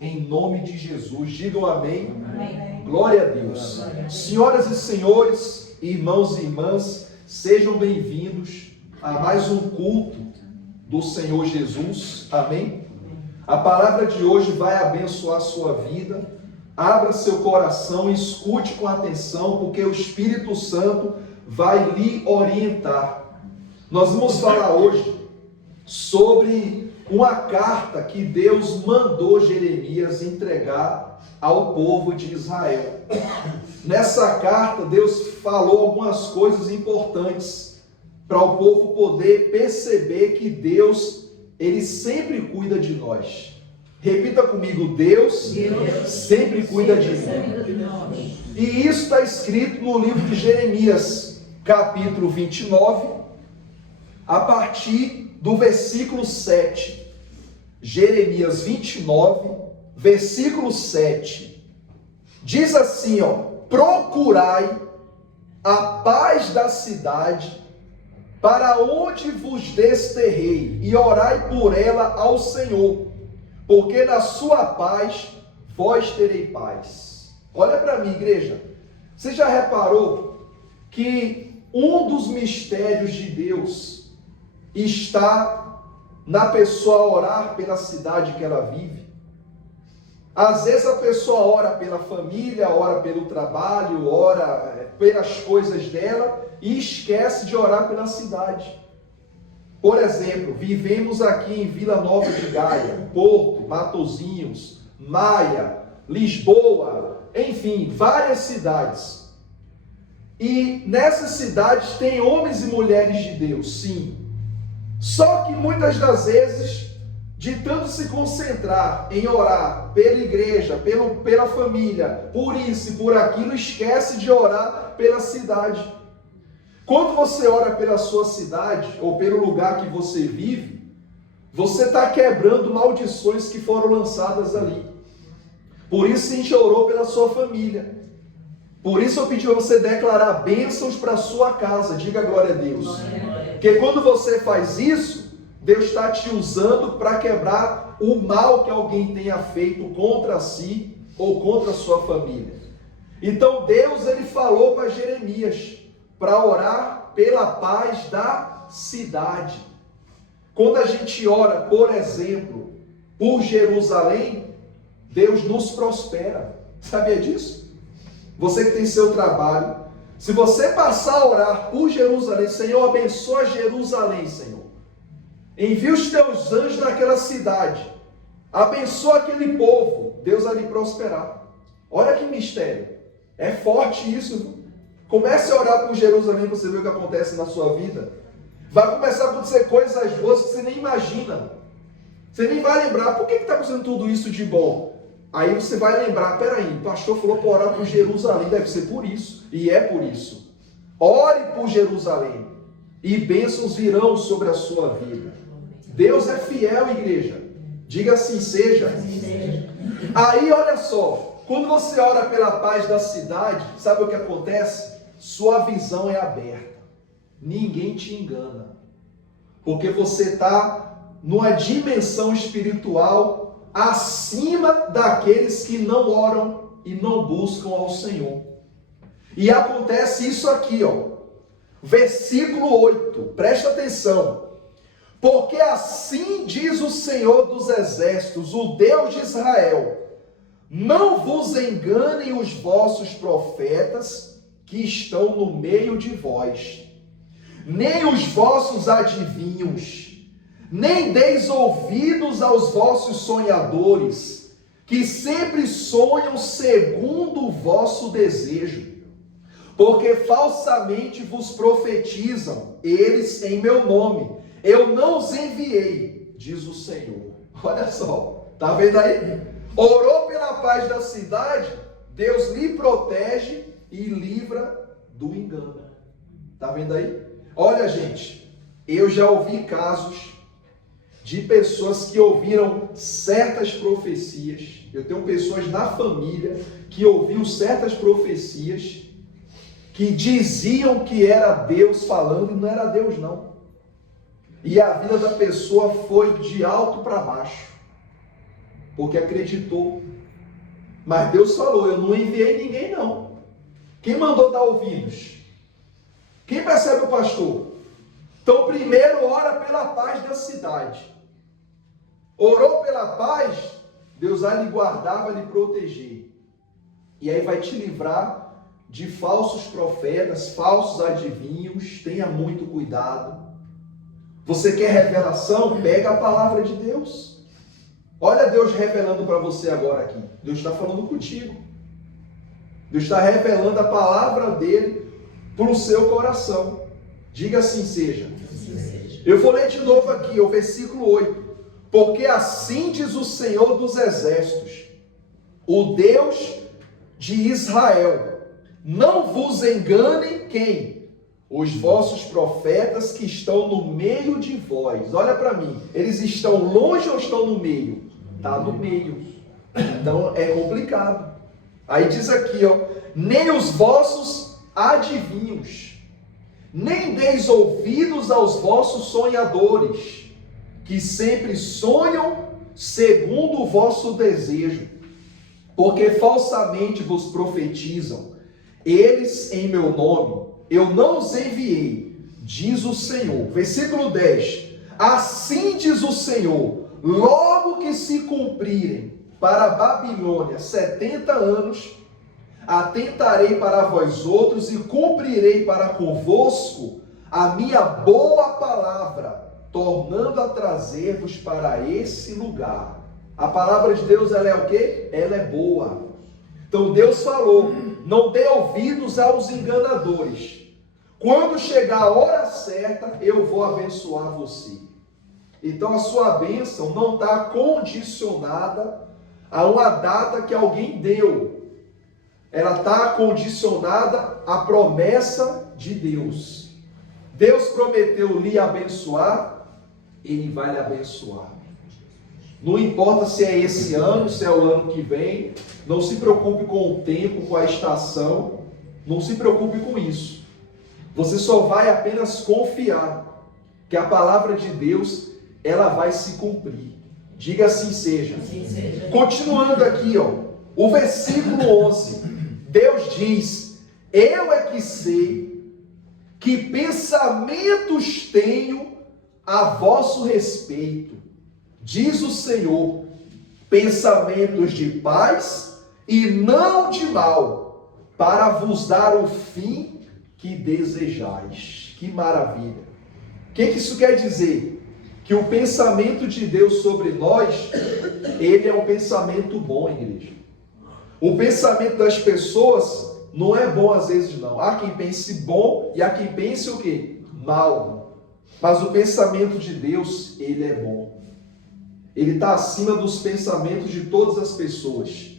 em nome de Jesus. Digam amém. Amém. Glória a Deus. Senhoras e senhores, irmãos e irmãs, sejam bem-vindos a mais um culto do Senhor Jesus. Amém? A palavra de hoje vai abençoar a sua vida. Abra seu coração e escute com atenção, porque o Espírito Santo vai lhe orientar. Nós vamos falar hoje sobre uma carta que Deus mandou Jeremias entregar ao povo de Israel. Nessa carta, Deus falou algumas coisas importantes para o povo poder perceber que Deus, Ele sempre cuida de nós. Repita comigo: Deus sempre cuida de mim. E isso está escrito no livro de Jeremias, capítulo 29, a partir do versículo 7. Jeremias 29, versículo 7. Diz assim, procurai a paz da cidade, para onde vos desterrei, e orai por ela ao Senhor, porque na sua paz vós terei paz. Olha para mim, igreja. Você já reparou que um dos mistérios de Deus está na pessoa orar pela cidade que ela vive? Às vezes a pessoa ora pela família, ora pelo trabalho, ora pelas coisas dela e esquece de orar pela cidade. Por exemplo, vivemos aqui em Vila Nova de Gaia, Porto, Matozinhos, Maia, Lisboa, enfim, várias cidades. E nessas cidades tem homens e mulheres de Deus, sim. Só que muitas das vezes, de tanto se concentrar em orar pela igreja, pela família, por isso e por aquilo, esquece de orar pela cidade. Quando você ora pela sua cidade, ou pelo lugar que você vive, você está quebrando maldições que foram lançadas ali. Por isso a gente orou pela sua família. Por isso eu pedi para você declarar bênçãos para a sua casa. Diga glória a Deus. Porque quando você faz isso, Deus está te usando para quebrar o mal que alguém tenha feito contra si ou contra a sua família. Então Deus, ele falou para Jeremias para orar pela paz da cidade. Quando a gente ora, por exemplo, por Jerusalém, Deus nos prospera. Sabia disso? Você que tem seu trabalho, se você passar a orar por Jerusalém, Senhor, abençoa Jerusalém, Senhor. Envia os teus anjos naquela cidade. Abençoa aquele povo. Deus vai lhe prosperar. Olha que mistério. É forte isso, viu? Comece a orar por Jerusalém, você vê o que acontece na sua vida. Vai começar a acontecer coisas boas que você nem imagina. Você nem vai lembrar, por que está acontecendo tudo isso de bom? Aí você vai lembrar, peraí, o pastor falou para orar por Jerusalém, deve ser por isso. E é por isso. Ore por Jerusalém, e bênçãos virão sobre a sua vida. Deus é fiel, igreja. Diga assim seja. Aí olha só, quando você ora pela paz da cidade, sabe o que acontece? Sua visão é aberta. Ninguém te engana. Porque você está numa dimensão espiritual acima daqueles que não oram e não buscam ao Senhor. E acontece isso aqui, versículo 8, presta atenção. Porque assim diz o Senhor dos exércitos, o Deus de Israel: não vos enganem os vossos profetas que estão no meio de vós, nem os vossos adivinhos, nem deis ouvidos aos vossos sonhadores, que sempre sonham segundo o vosso desejo, porque falsamente vos profetizam eles em meu nome. Eu não os enviei, diz o Senhor. Olha só, tá vendo aí? Orou pela paz da cidade, Deus lhe protege e livra do engano. Tá vendo aí? Olha, gente, eu já ouvi casos de pessoas que ouviram certas profecias. Eu tenho pessoas na família que ouviram certas profecias que diziam que era Deus falando e não era Deus não. E a vida da pessoa foi de alto para baixo. porque acreditou. Mas Deus falou, eu não enviei ninguém não. Quem mandou dar ouvidos? Quem percebe o pastor? Então primeiro ora pela paz da cidade. Orou pela paz, Deus vai lhe guardar, vai lhe proteger. E aí vai te livrar de falsos profetas, falsos adivinhos. Tenha muito cuidado. Você quer revelação? Pega a palavra de Deus. Olha Deus revelando para você agora aqui. Deus está falando contigo. Deus está revelando a palavra dele para o seu coração. Diga assim seja. Eu vou ler de novo aqui, o versículo 8. Porque assim diz o Senhor dos Exércitos, o Deus de Israel: não vos enganem quem? Os vossos profetas que estão no meio de vós. Olha para mim, eles estão longe ou estão no meio? Está no meio. Então é complicado. Aí diz aqui, ó, nem os vossos adivinhos, nem deis ouvidos aos vossos sonhadores, que sempre sonham segundo o vosso desejo, porque falsamente vos profetizam. Eles em meu nome, eu não os enviei, diz o Senhor. Versículo 10. Assim diz o Senhor, logo que se cumprirem para a Babilônia 70 anos, atentarei para vós outros e cumprirei para convosco a minha boa palavra, tornando a trazer-vos para esse lugar. A palavra de Deus, ela é o quê? Ela é boa. Então Deus falou, não dê ouvidos aos enganadores. Quando chegar a hora certa, eu vou abençoar você. Então a sua bênção não está condicionada a uma data que alguém deu. Ela está condicionada à promessa de Deus. Deus prometeu lhe abençoar, Ele vai lhe abençoar. Não importa se é esse ano, se é o ano que vem, não se preocupe com o tempo, com a estação, não se preocupe com isso. Você só vai apenas confiar que a palavra de Deus, ela vai se cumprir. Diga assim seja. Assim seja. Continuando aqui, ó, o versículo 11, Deus diz, eu é que sei que pensamentos tenho a vosso respeito, diz o Senhor, pensamentos de paz e não de mal, para vos dar o fim que desejais. Que maravilha! O que isso quer dizer? Que o pensamento de Deus sobre nós, ele é um pensamento bom, igreja. O pensamento das pessoas não é bom às vezes não. Há quem pense bom e há quem pense o quê? Mal. Mas o pensamento de Deus, ele é bom. Ele está acima dos pensamentos de todas as pessoas.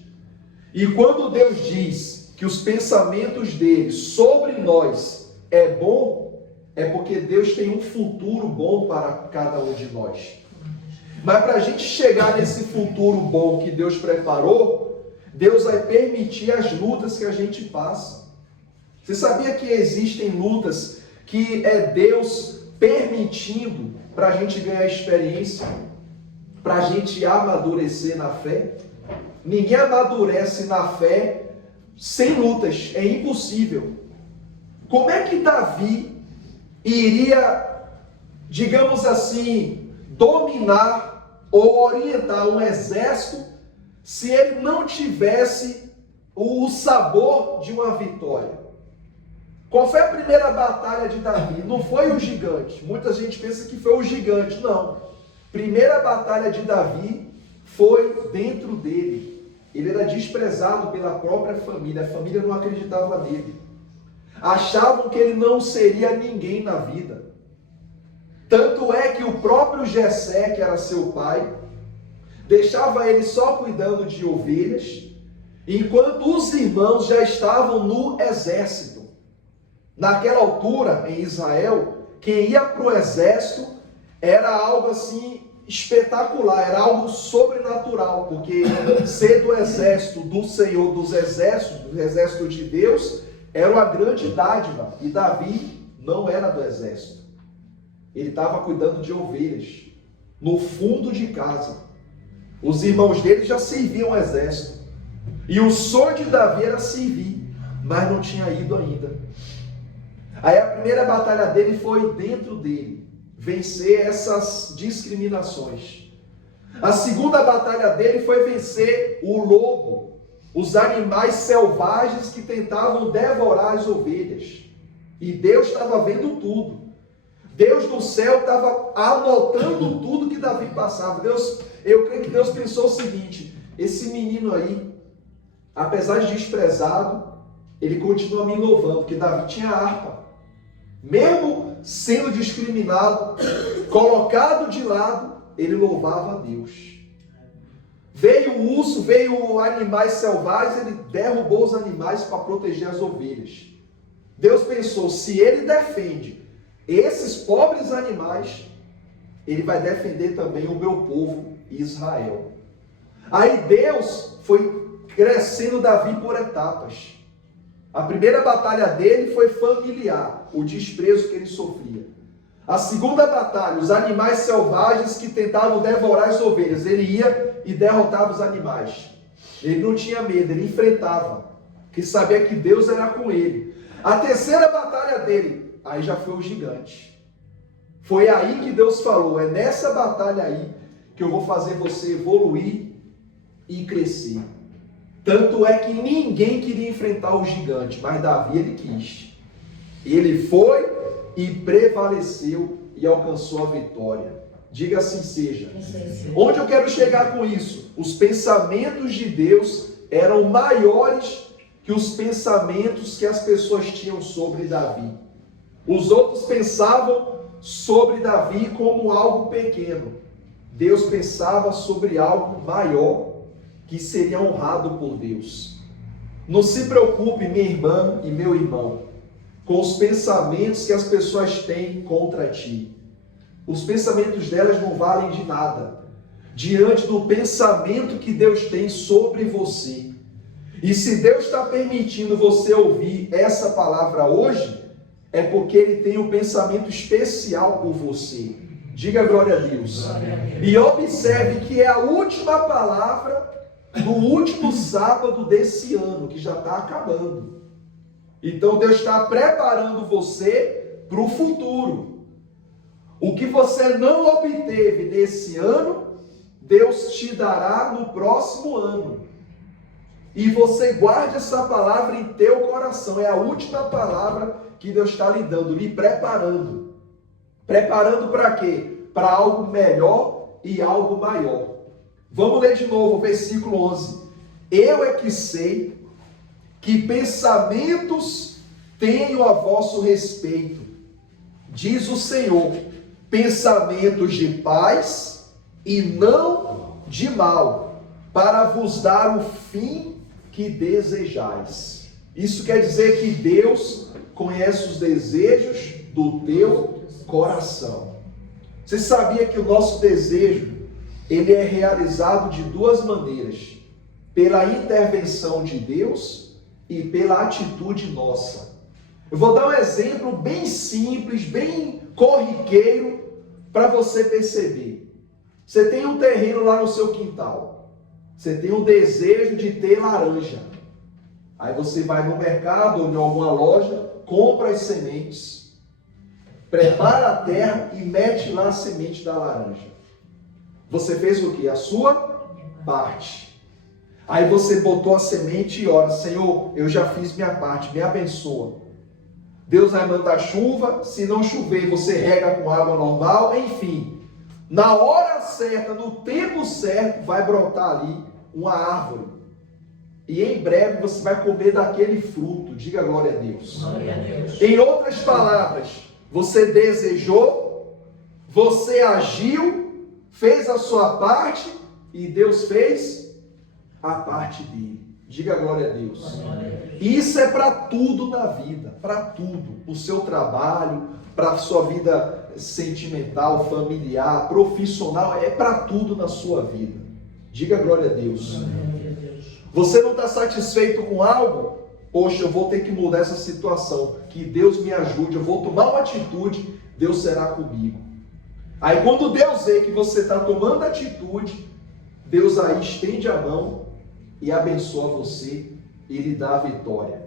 E quando Deus diz que os pensamentos dele sobre nós é bom, é porque Deus tem um futuro bom para cada um de nós. Mas para a gente chegar nesse futuro bom que Deus preparou, Deus vai permitir as lutas que a gente passa. Você sabia que existem lutas que é Deus permitindo para a gente ganhar experiência, para a gente amadurecer na fé? Ninguém amadurece na fé sem lutas, é impossível. Como é que Davi iria, digamos assim, dominar ou orientar um exército se ele não tivesse o sabor de uma vitória? Qual foi a primeira batalha de Davi? Não foi o gigante. Muita gente pensa que foi o gigante. Não. Primeira batalha de Davi foi dentro dele. Ele era desprezado pela própria família. A família não acreditava nele. Achavam que ele não seria ninguém na vida. Tanto é que o próprio Jessé, que era seu pai, deixava ele só cuidando de ovelhas, enquanto os irmãos já estavam no exército. Naquela altura, em Israel, quem ia para o exército era algo assim espetacular, era algo sobrenatural, porque ser do exército do Senhor dos exércitos, do exército de Deus, era uma grande dádiva. E Davi não era do exército. Ele estava cuidando de ovelhas, no fundo de casa. Os irmãos dele já serviam o exército. E o sonho de Davi era servir, mas não tinha ido ainda. Aí a primeira batalha dele foi dentro dele, vencer essas discriminações. A segunda batalha dele foi vencer o lobo, os animais selvagens que tentavam devorar as ovelhas. E Deus estava vendo tudo. Deus do céu estava anotando tudo que Davi passava. Eu creio que Deus pensou o seguinte: esse menino aí, apesar de desprezado, ele continua me louvando, porque Davi tinha harpa. Mesmo sendo discriminado, colocado de lado, ele louvava a Deus. Veio o urso, veio animais selvagens, ele derrubou os animais para proteger as ovelhas. Deus pensou, se ele defende esses pobres animais, ele vai defender também o meu povo, Israel. Aí Deus foi crescendo Davi por etapas. A primeira batalha dele foi familiar, o desprezo que ele sofria. A segunda batalha, os animais selvagens que tentavam devorar as ovelhas. Ele ia e derrotava os animais. Ele não tinha medo, ele enfrentava, que sabia que Deus era com ele. A terceira batalha dele, aí já foi o gigante. Foi aí que Deus falou, é nessa batalha aí que eu vou fazer você evoluir e crescer. Tanto é que ninguém queria enfrentar o gigante, mas Davi ele quis. Ele foi e prevaleceu e alcançou a vitória. Diga assim seja. Onde eu quero chegar com isso? Os pensamentos de Deus eram maiores que os pensamentos que as pessoas tinham sobre Davi. Os outros pensavam sobre Davi como algo pequeno. Deus pensava sobre algo maior, que seria honrado por Deus. Não se preocupe, minha irmã e meu irmão, com os pensamentos que as pessoas têm contra ti. Os pensamentos delas não valem de nada, diante do pensamento que Deus tem sobre você. E se Deus está permitindo você ouvir essa palavra hoje, é porque Ele tem um pensamento especial por você. Diga glória a Deus. Glória a Deus. E observe que é a última palavra do último sábado desse ano, que já está acabando. Então Deus está preparando você para o futuro. O que você não obteve nesse ano, Deus te dará no próximo ano. E você guarde essa palavra em teu coração. É a última palavra que Deus está lhe dando, lhe preparando. Preparando para quê? Para algo melhor e algo maior. Vamos ler de novo o versículo 11. Eu é que sei que pensamentos tenho a vosso respeito, diz o Senhor, pensamentos de paz e não de mal, para vos dar o fim que desejais. Isso quer dizer que Deus conhece os desejos do teu coração. Você sabia que o nosso desejo, ele é realizado de duas maneiras: pela intervenção de Deus e pela atitude nossa. Eu vou dar um exemplo bem simples, bem corriqueiro, para você perceber. Você tem um terreno lá no seu quintal. Você tem um desejo de ter laranja. Aí você vai no mercado ou em alguma loja, compra as sementes, prepara a terra e mete lá a semente da laranja. Você fez o quê? A sua parte. Aí você botou a semente e ora: Senhor, eu já fiz minha parte, me abençoa. Deus vai mandar chuva, se não chover, você rega com água normal, enfim. Na hora certa, no tempo certo, vai brotar ali uma árvore. E em breve você vai comer daquele fruto. Diga glória a Deus. Glória a Deus. Em outras palavras, você desejou, você agiu, fez a sua parte e Deus fez a parte dele. Diga glória a Deus. Isso é para tudo na vida, para tudo. O seu trabalho, para a sua vida sentimental, familiar, profissional, é para tudo na sua vida. Diga glória a Deus. Você não está satisfeito com algo? Poxa, eu vou ter que mudar essa situação. Que Deus me ajude, eu vou tomar uma atitude, Deus será comigo. Aí quando Deus vê que você está tomando atitude, Deus aí estende a mão e abençoa você e lhe dá a vitória.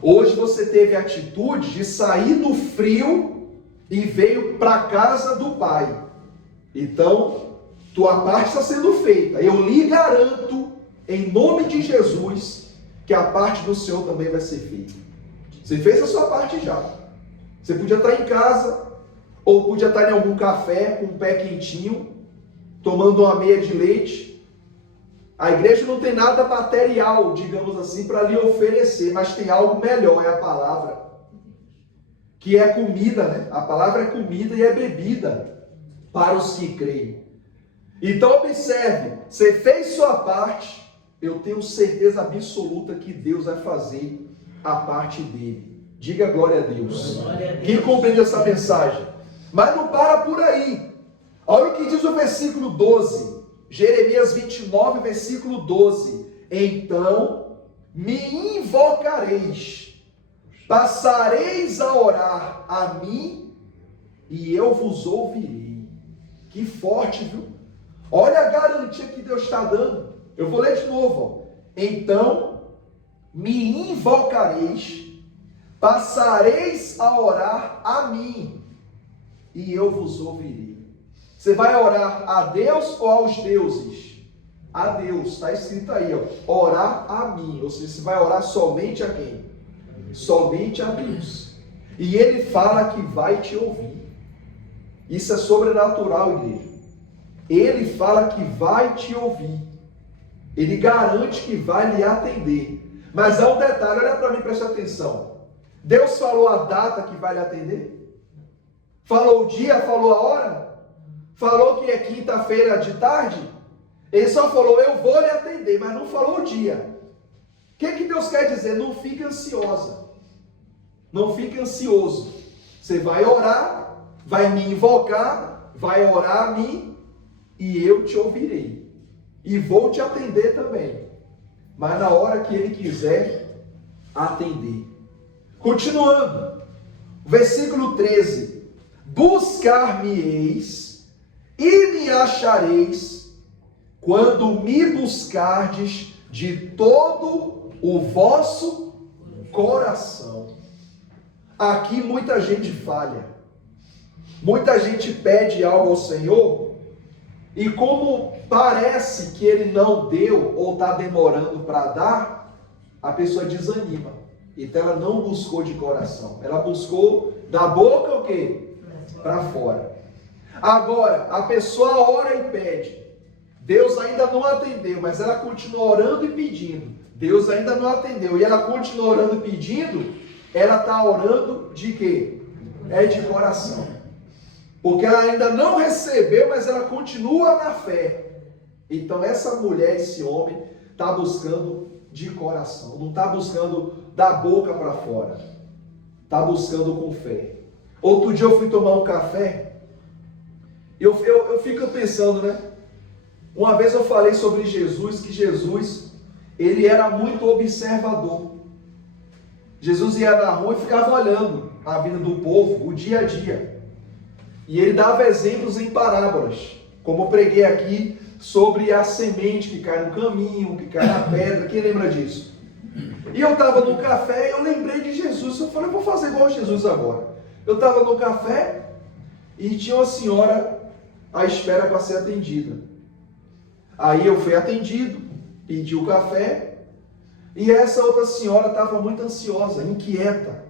Hoje você teve a atitude de sair do frio e veio para a casa do Pai. Então, tua parte está sendo feita. Eu lhe garanto, em nome de Jesus, que a parte do Senhor também vai ser feita. Você fez a sua parte já. Você podia estar em casa, ou podia estar em algum café com um pé quentinho, tomando uma meia de leite. A igreja não tem nada material, digamos assim, para lhe oferecer, mas tem algo melhor, é a palavra. Que é comida, né? A palavra é comida e é bebida para os que creem. Então observe, você fez sua parte, eu tenho certeza absoluta que Deus vai fazer a parte dele. Diga glória a Deus. Glória a Deus. Quem compreende essa mensagem? Mas não para por aí. Olha o que diz o versículo 12. Jeremias 29, versículo 12. Então me invocareis, passareis a orar a mim e eu vos ouvirei. Que forte, viu? Olha a garantia que Deus está dando. Eu vou ler de novo. Ó. Então me invocareis, passareis a orar a mim e eu vos ouvirei. Você vai orar a Deus ou aos deuses? A Deus, está escrito aí, ó, orar a mim. Ou seja, você vai orar somente a quem? Somente a Deus. E Ele fala que vai te ouvir. Isso é sobrenatural, igreja. Ele fala que vai te ouvir. Ele garante que vai lhe atender. Mas há um detalhe, olha para mim, preste atenção. Deus falou a data que vai lhe atender? Falou o dia, falou a hora? Falou que é quinta-feira de tarde? Ele só falou, eu vou lhe atender, mas não falou o dia. O que Deus quer dizer? Não fique ansiosa. Não fique ansioso. Você vai orar, vai me invocar, vai orar a mim, e eu te ouvirei. E vou te atender também. Mas na hora que Ele quiser atender. Continuando. Versículo 13. Buscar-me-eis e me achareis quando me buscardes de todo o vosso coração. Aqui muita gente falha. Muita gente pede algo ao Senhor e como parece que Ele não deu ou está demorando para dar, a pessoa desanima. Então ela não buscou de coração. Ela buscou da boca o quê? Para fora. Agora, a pessoa ora e pede. Deus ainda não atendeu, mas ela continua orando e pedindo. Deus ainda não atendeu e ela continua orando e pedindo. Ela está orando de quê? É de coração. Porque ela ainda não recebeu, mas ela continua na fé. Então essa mulher, esse homem, está buscando de coração. Não está buscando da boca para fora. Está buscando com fé. Outro dia eu fui tomar um café. Eu fico pensando, né? Uma vez eu falei sobre Jesus, que Jesus, ele era muito observador. Jesus ia na rua e ficava olhando a vida do povo, o dia a dia. E ele dava exemplos em parábolas, como eu preguei aqui sobre a semente que cai no caminho, que cai na pedra. Quem lembra disso? E eu estava no café e eu lembrei de Jesus. Eu falei, eu vou fazer igual a Jesus agora. Eu estava no café e tinha uma senhora à espera para ser atendida. Aí eu fui atendido, pedi o café, e essa outra senhora estava muito ansiosa, inquieta.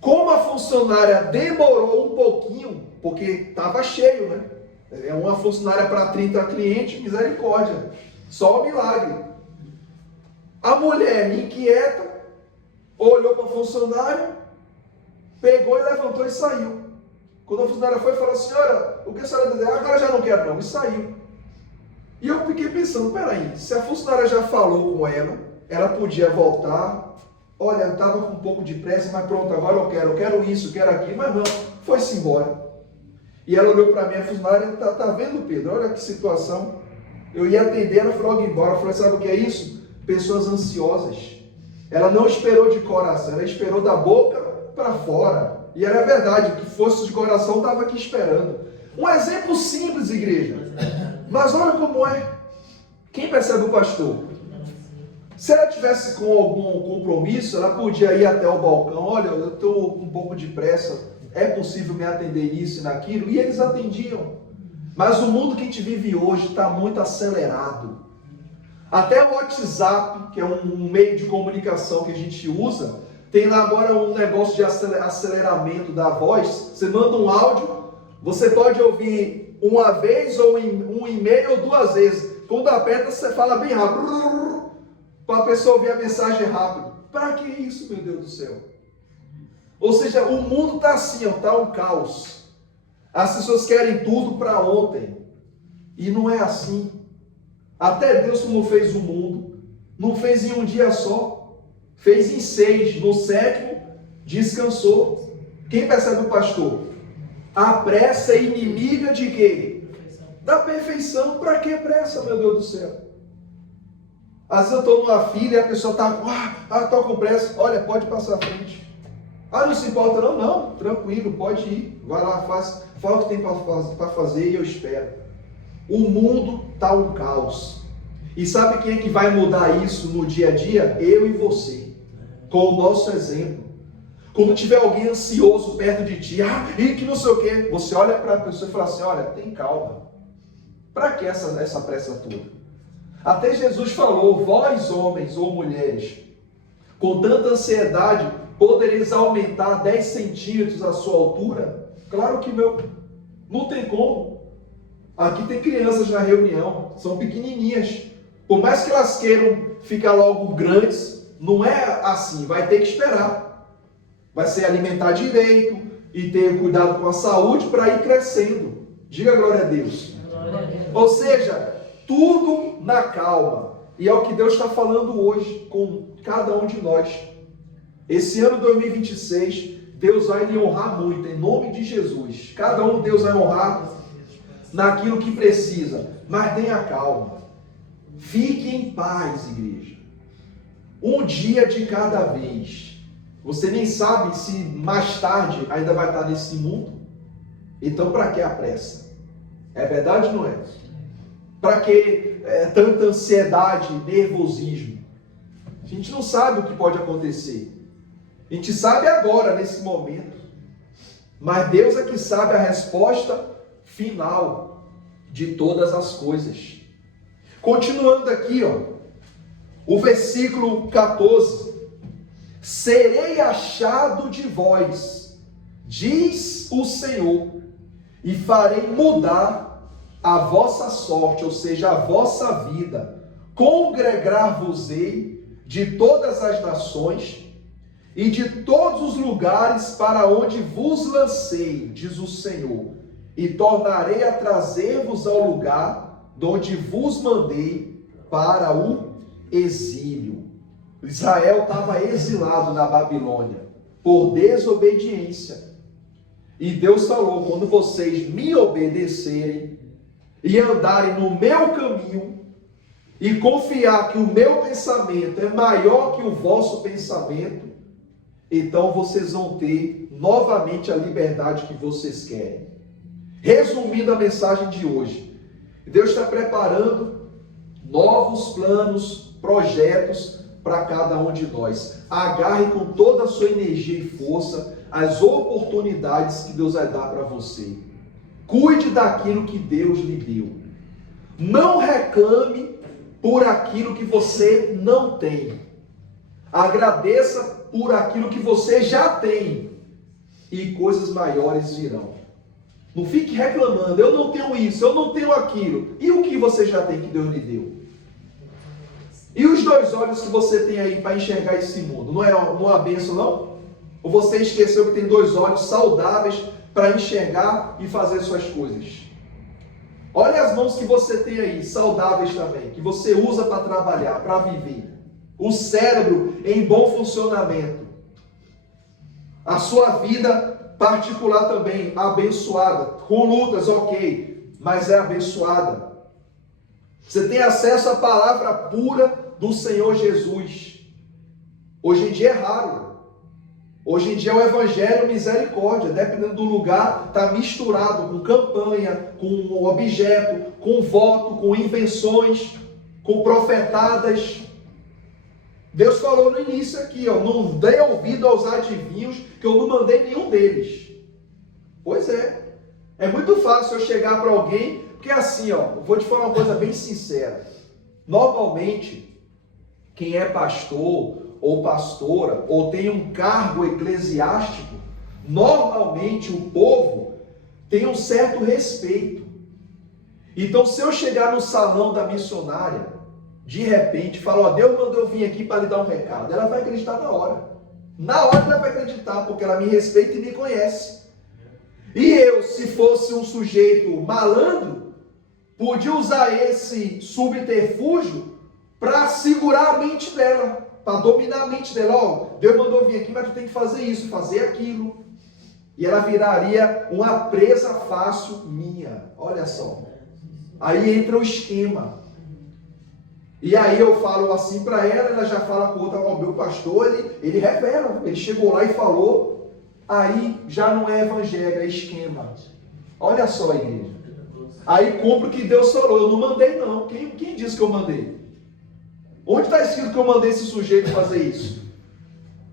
Como a funcionária demorou um pouquinho, porque estava cheio, né? É uma funcionária para 30 clientes, misericórdia. Só um milagre. A mulher inquieta, olhou para a funcionária, pegou e levantou e saiu. Quando a funcionária foi, falou, senhora, o que a senhora diz? Agora já não quero não, e saiu. E eu fiquei pensando, peraí, se a funcionária já falou com ela, ela podia voltar, olha, eu estava com um pouco de pressa, mas pronto, agora eu quero isso, quero aquilo, mas não, foi-se embora. E ela olhou para mim, a funcionária, tá vendo, Pedro, olha que situação, eu ia atender, ela foi logo embora, eu falei, sabe o que é isso? Pessoas ansiosas. Ela não esperou de coração, ela esperou da boca para fora. E era verdade, que fosse de coração, estava aqui esperando. Um exemplo simples, igreja. Mas olha como é. Quem percebe o pastor? Se ela tivesse com algum compromisso, ela podia ir até o balcão. Olha, eu estou com um pouco de pressa, é possível me atender nisso e naquilo? E eles atendiam. Mas o mundo que a gente vive hoje está muito acelerado. Até o WhatsApp, que é um meio de comunicação que a gente usa, tem lá agora um negócio de aceleramento da voz. Você manda um áudio, você pode ouvir uma vez ou um e-mail ou duas vezes. Quando aperta, você fala bem rápido, para a pessoa ouvir a mensagem rápido. Para que isso, meu Deus do céu? Ou seja, o mundo está assim, está um caos. As pessoas querem tudo para ontem. E não é assim. Até Deus, como fez o mundo, não fez em um dia só. Fez em 6. No 7º, descansou. Quem percebe o pastor? A pressa é inimiga de quê? Da perfeição. Para que pressa, meu Deus do céu? Às vezes eu estou numa fila e a pessoa está estou com pressa. Olha, pode passar à frente. Não se importa não? Não, tranquilo, pode ir. Vai lá, faz o que tem para fazer e eu espero. O mundo está um caos. E sabe quem é que vai mudar isso no dia a dia? Eu e você. Com o nosso exemplo. Quando tiver alguém ansioso perto de ti, e que não sei o quê, você olha para a pessoa e fala assim, olha, tem calma. Para que essa pressa toda? Até Jesus falou, vós homens ou mulheres, com tanta ansiedade, podereis aumentar 10 centímetros a sua altura? Claro que não tem como. Aqui tem crianças na reunião, são pequenininhas. Por mais que elas queiram ficar logo grandes, não é assim, vai ter que esperar. Vai ser alimentar direito e ter cuidado com a saúde para ir crescendo. Diga glória a Deus. Glória a Deus. Ou seja, tudo na calma. E é o que Deus está falando hoje com cada um de nós. Esse ano 2026, Deus vai lhe honrar muito, em nome de Jesus. Cada um Deus vai honrar naquilo que precisa. Mas tenha calma. Fique em paz, igreja. Um dia de cada vez. Você nem sabe se mais tarde ainda vai estar nesse mundo. Então, para que a pressa? É verdade ou não é? Para que tanta ansiedade, nervosismo? A gente não sabe o que pode acontecer. A gente sabe agora, nesse momento. Mas Deus é que sabe a resposta final de todas as coisas. Continuando aqui, o versículo 14. Serei achado de vós, diz o Senhor, e farei mudar a vossa sorte, ou seja, a vossa vida. Congregar-vos-ei de todas as nações e de todos os lugares para onde vos lancei, diz o Senhor, e tornarei a trazer-vos ao lugar de onde vos mandei para o exílio. Israel estava exilado na Babilônia por desobediência. E Deus falou, quando vocês me obedecerem e andarem no meu caminho e confiar que o meu pensamento é maior que o vosso pensamento, então vocês vão ter novamente a liberdade que vocês querem. Resumindo a mensagem de hoje, Deus está preparando novos planos, projetos para cada um de nós. Agarre com toda a sua energia e força as oportunidades que Deus vai dar para você. Cuide daquilo que Deus lhe deu. Não reclame por aquilo que você não tem. Agradeça por aquilo que você já tem. E coisas maiores virão. Não fique reclamando, eu não tenho isso, eu não tenho aquilo. E o que você já tem que Deus lhe deu? E os 2 olhos que você tem aí para enxergar esse mundo? Não é uma bênção, não? Ou você esqueceu que tem 2 olhos saudáveis para enxergar e fazer suas coisas? Olha as mãos que você tem aí, saudáveis também, que você usa para trabalhar, para viver. O cérebro em bom funcionamento. A sua vida particular também, abençoada. Com lutas, ok, mas é abençoada. Você tem acesso à palavra pura do Senhor Jesus. Hoje em dia é raro. Hoje em dia é o Evangelho misericórdia. Dependendo do lugar, está misturado com campanha, com objeto, com voto, com invenções. com profetadas. Deus falou no início aqui, ó, não dê ouvido aos adivinhos, que eu não mandei nenhum deles. Pois é. É muito fácil eu chegar para alguém, porque assim, ó, vou te falar uma coisa bem sincera. Normalmente, quem é pastor ou pastora, ou tem um cargo eclesiástico, normalmente o povo tem um certo respeito. Então, se eu chegar no salão da missionária, de repente, falo, ó, Deus mandou eu vir aqui para lhe dar um recado, ela vai acreditar na hora. Na hora ela vai acreditar, porque ela me respeita e me conhece. E eu, se fosse um sujeito malandro, podia usar esse subterfúgio para segurar a mente dela, para dominar a mente dela. Ó, Deus mandou vir aqui, mas tu tem que fazer isso, fazer aquilo. E ela viraria uma presa fácil minha. Olha só. Aí entra o esquema. E aí eu falo assim para ela já fala com outra, ó, meu pastor, ele revela, ele chegou lá e falou, aí já não é evangelho, é esquema. Olha só, igreja. Aí compra o que Deus falou, eu não mandei não. Quem disse que eu mandei? Onde está escrito que eu mandei esse sujeito fazer isso?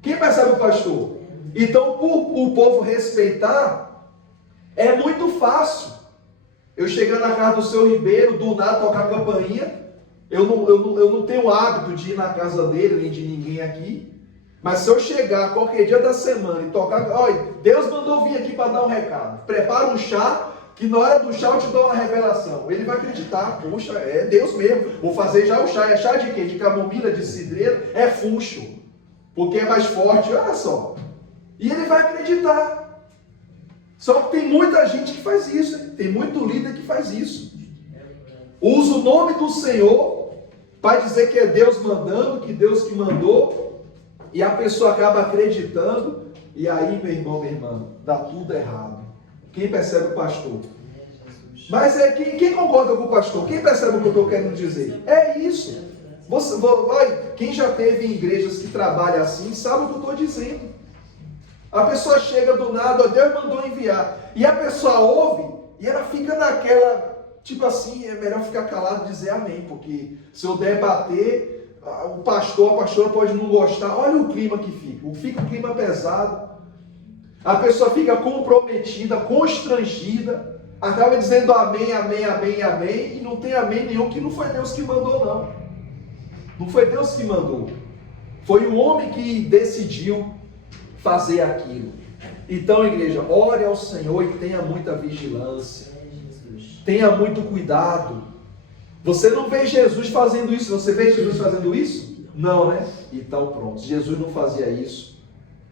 Quem percebe o pastor? Então, por o povo respeitar, é muito fácil. Eu chegar na casa do seu Ribeiro, do nada tocar a campainha. Eu não tenho o hábito de ir na casa dele, nem de ninguém aqui. Mas se eu chegar qualquer dia da semana e tocar, olha, Deus mandou vir aqui para dar um recado. Prepara um chá, que na hora do chá eu te dou uma revelação. Ele vai acreditar, puxa, é Deus mesmo. Vou fazer já o chá. É chá de quê? De camomila, de cidreira? É funcho. Porque é mais forte, olha só. E ele vai acreditar. Só que tem muita gente que faz isso, hein? Tem muito líder que faz isso. Usa o nome do Senhor para dizer que é Deus mandando, que Deus que mandou, e a pessoa acaba acreditando, e aí, meu irmão, minha irmã, dá tudo errado. Quem percebe o pastor? Mas quem concorda com o pastor? Quem percebe o que eu estou querendo dizer? É isso. Quem já teve em igrejas que trabalham assim, sabe o que eu estou dizendo. A pessoa chega do nada, ó, Deus mandou enviar, e a pessoa ouve, e ela fica naquela... Tipo assim, é melhor ficar calado e dizer amém, porque se eu debater, o pastor, a pastora pode não gostar. Olha o clima que fica um clima pesado. A pessoa fica comprometida, constrangida, acaba dizendo amém, amém, amém, amém, e não tem amém nenhum, que não foi Deus que mandou, não. Não foi Deus que mandou. Foi o homem que decidiu fazer aquilo. Então, igreja, ore ao Senhor e tenha muita vigilância. Tenha muito cuidado. Você não vê Jesus fazendo isso. Você vê Jesus fazendo isso? Não, né? Então pronto. Jesus não fazia isso.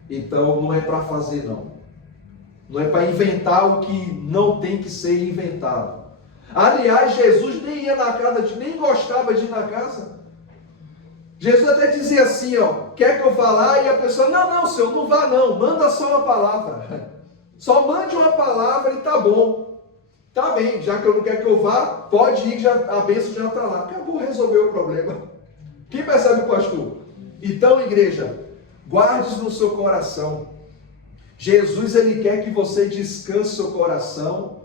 Então não é para fazer não. Não é para inventar o que não tem que ser inventado. Aliás, Jesus nem ia na casa, nem gostava de ir na casa. Jesus até dizia assim, ó, quer que eu vá lá? E a pessoa, não, Senhor, não vá não. Manda só uma palavra. Só mande uma palavra e tá bom. Tá bem, já que eu não quero que eu vá, pode ir, já, a bênção já está lá. Acabou, resolveu o problema. Quem percebe o pastor? Então, igreja, guarde isso no seu coração. Jesus, ele quer que você descanse seu coração,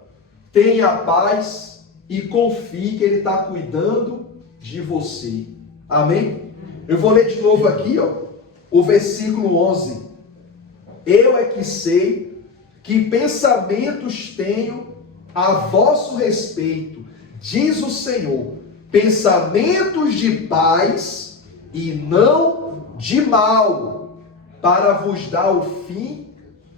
tenha paz e confie que ele está cuidando de você. Amém? Eu vou ler de novo aqui, ó, o versículo 11. Eu é que sei que pensamentos tenho a vosso respeito, diz o Senhor, pensamentos de paz e não de mal, para vos dar o fim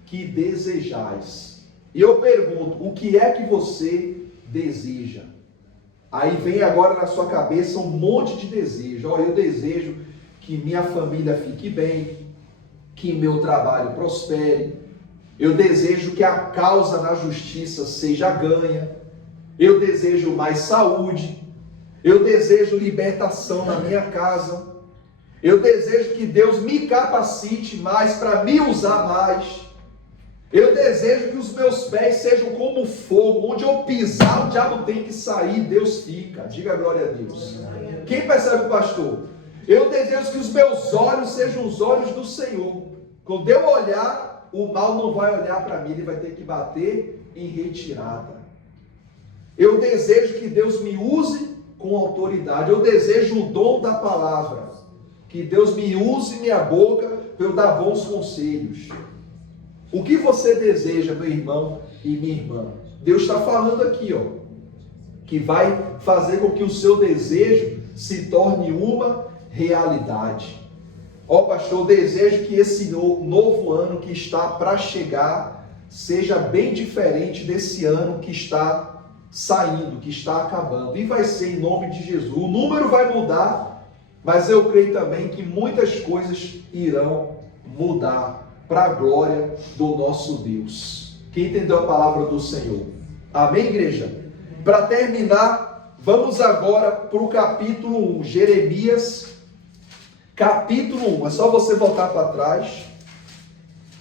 que desejais. E eu pergunto, o que é que você deseja? Aí vem agora na sua cabeça um monte de desejo. Eu desejo que minha família fique bem, que meu trabalho prospere. Eu desejo que a causa na justiça seja ganha. Eu desejo mais saúde. Eu desejo libertação na minha casa. Eu desejo que Deus me capacite mais para me usar mais. Eu desejo que os meus pés sejam como fogo. Onde eu pisar, o diabo tem que sair, Deus fica. Diga glória a Deus. Quem percebe o pastor? Eu desejo que os meus olhos sejam os olhos do Senhor. Quando eu olhar, o mal não vai olhar para mim, ele vai ter que bater em retirada. Eu desejo que Deus me use com autoridade. Eu desejo o dom da palavra. Que Deus me use minha boca para eu dar bons conselhos. O que você deseja, meu irmão e minha irmã? Deus está falando aqui, que vai fazer com que o seu desejo se torne uma realidade. Pastor, eu desejo que esse novo ano que está para chegar seja bem diferente desse ano que está saindo, que está acabando. E vai ser em nome de Jesus. O número vai mudar, mas eu creio também que muitas coisas irão mudar para a glória do nosso Deus. Quem entendeu a palavra do Senhor? Amém, igreja? Para terminar, vamos agora para o capítulo 1, Jeremias, capítulo 1. É só você voltar para trás.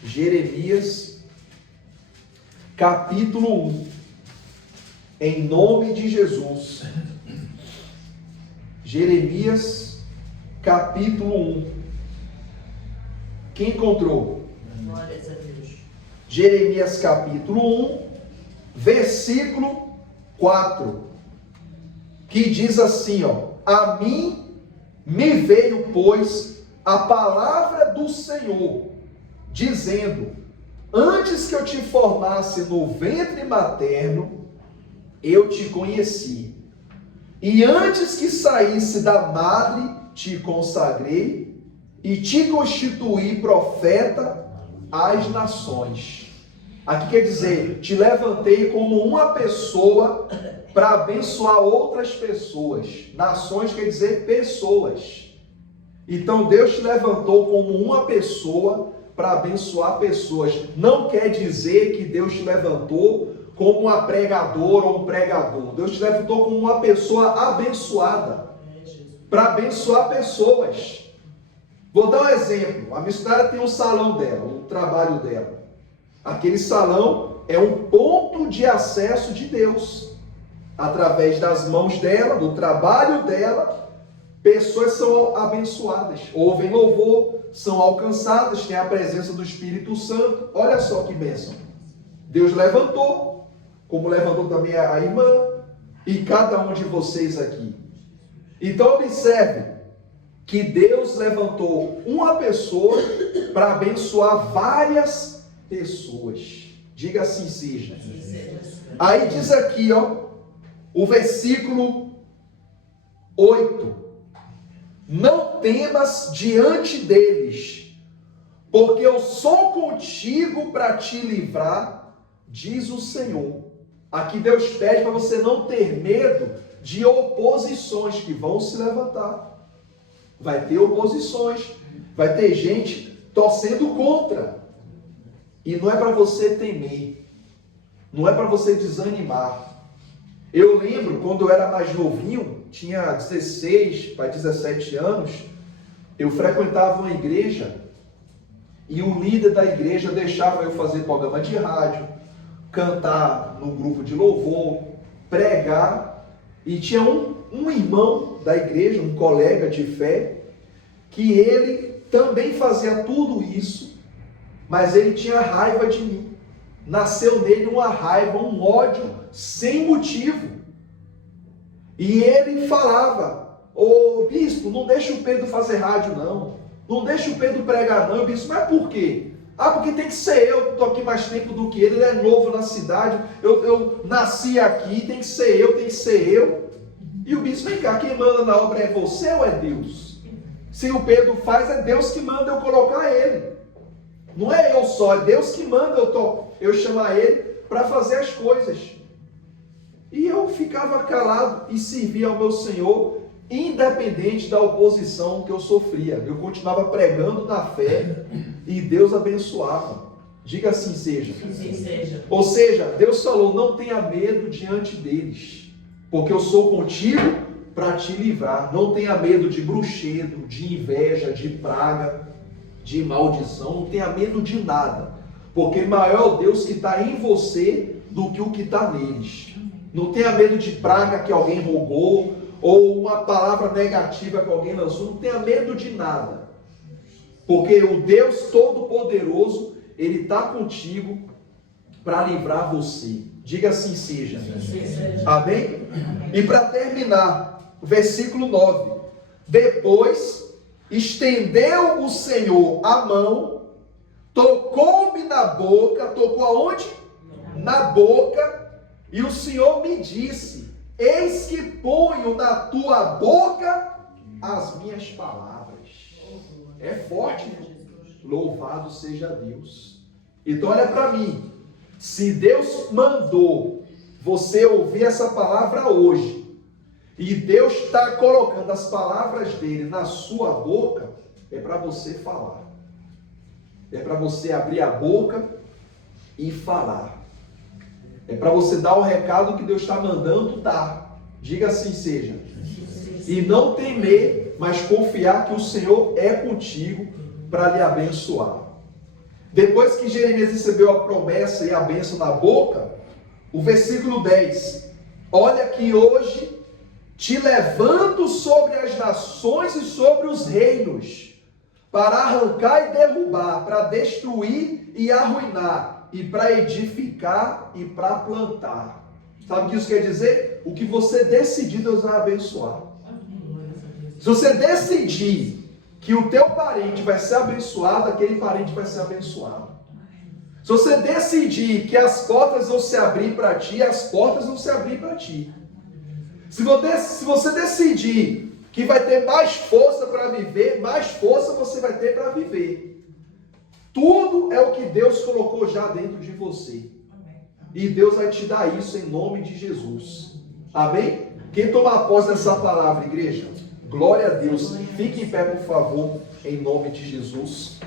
Jeremias, capítulo 1. Em nome de Jesus. Jeremias, capítulo 1. Quem encontrou? Glórias a Deus. Jeremias, capítulo 1, versículo 4. Que diz assim, a mim me veio, pois, a palavra do Senhor, dizendo, antes que eu te formasse no ventre materno, eu te conheci, e antes que saísse da madre, te consagrei, e te constituí profeta às nações. Aqui quer dizer, te levantei como uma pessoa para abençoar outras pessoas. Nações quer dizer pessoas. Então Deus te levantou como uma pessoa para abençoar pessoas. Não quer dizer que Deus te levantou como uma pregadora ou um pregador. Deus te levantou como uma pessoa abençoada para abençoar pessoas. Vou dar um exemplo. A missionária tem um salão dela, um trabalho dela. Aquele salão é um ponto de acesso de Deus. Através das mãos dela, do trabalho dela, pessoas são abençoadas. Ouvem louvor, são alcançadas, têm a presença do Espírito Santo. Olha só que bênção. Deus levantou, como levantou também a irmã, e cada um de vocês aqui. Então observe que Deus levantou uma pessoa para abençoar várias pessoas. Diga assim seja. Aí diz aqui, o versículo 8. Não temas diante deles, porque eu sou contigo para te livrar, diz o Senhor. Aqui Deus pede para você não ter medo de oposições que vão se levantar. Vai ter oposições, vai ter gente torcendo contra. E não é para você temer, não é para você desanimar. Eu lembro quando eu era mais novinho, tinha 16 para 17 anos, eu frequentava uma igreja e o líder da igreja deixava eu fazer programa de rádio, cantar no grupo de louvor, pregar, e tinha um irmão da igreja, um colega de fé, que ele também fazia tudo isso, mas ele tinha raiva de mim. Nasceu nele uma raiva, um ódio sem motivo. E ele falava, bispo, não deixa o Pedro fazer rádio não, não deixa o Pedro pregar não. Bispo, mas por quê? Porque tem que ser eu, que estou aqui mais tempo do que ele é novo na cidade, eu nasci aqui, tem que ser eu. E o bispo, vem cá, quem manda na obra é você ou é Deus? Se o Pedro faz, é Deus que manda eu colocar ele. Não é eu só, é Deus que manda eu chamar ele para fazer as coisas. E eu ficava calado e servia ao meu Senhor, independente da oposição que eu sofria. Eu continuava pregando na fé e Deus abençoava. Diga assim seja. Assim seja. Ou seja, Deus falou, não tenha medo diante deles, porque eu sou contigo para te livrar. Não tenha medo de bruxedo, de inveja, de praga, de maldição. Não tenha medo de nada, porque maior é o Deus que está em você do que o que está neles. Não tenha medo de praga que alguém rogou, ou uma palavra negativa que alguém lançou. Não tenha medo de nada, porque o Deus Todo-Poderoso, Ele está contigo para livrar você. Diga assim seja. Assim seja. Amém? E para terminar, versículo 9. Depois estendeu o Senhor a mão, tocou-me na boca, tocou aonde? Na boca, e o Senhor me disse: eis que ponho na tua boca as minhas palavras. É forte, louvado seja Deus. Então olha para mim, se Deus mandou você ouvir essa palavra hoje, e Deus está colocando as palavras dele na sua boca, é para você falar. É para você abrir a boca e falar. É para você dar o recado que Deus está mandando dar. Diga assim seja. E não temer, mas confiar que o Senhor é contigo para lhe abençoar. Depois que Jeremias recebeu a promessa e a bênção na boca, o versículo 10. Olha que hoje te levanto sobre as nações e sobre os reinos, para arrancar e derrubar, para destruir e arruinar, e para edificar e para plantar. Sabe o que isso quer dizer? O que você decidir, Deus vai abençoar. Se você decidir que o teu parente vai ser abençoado, aquele parente vai ser abençoado. Se você decidir que as portas vão se abrir para ti, as portas vão se abrir para ti. Se você decidir que vai ter mais força para viver, mais força você vai ter para viver. Tudo é o que Deus colocou já dentro de você. E Deus vai te dar isso em nome de Jesus. Amém? Quem tomar posse dessa palavra, igreja? Glória a Deus. Fique em pé, por favor, em nome de Jesus.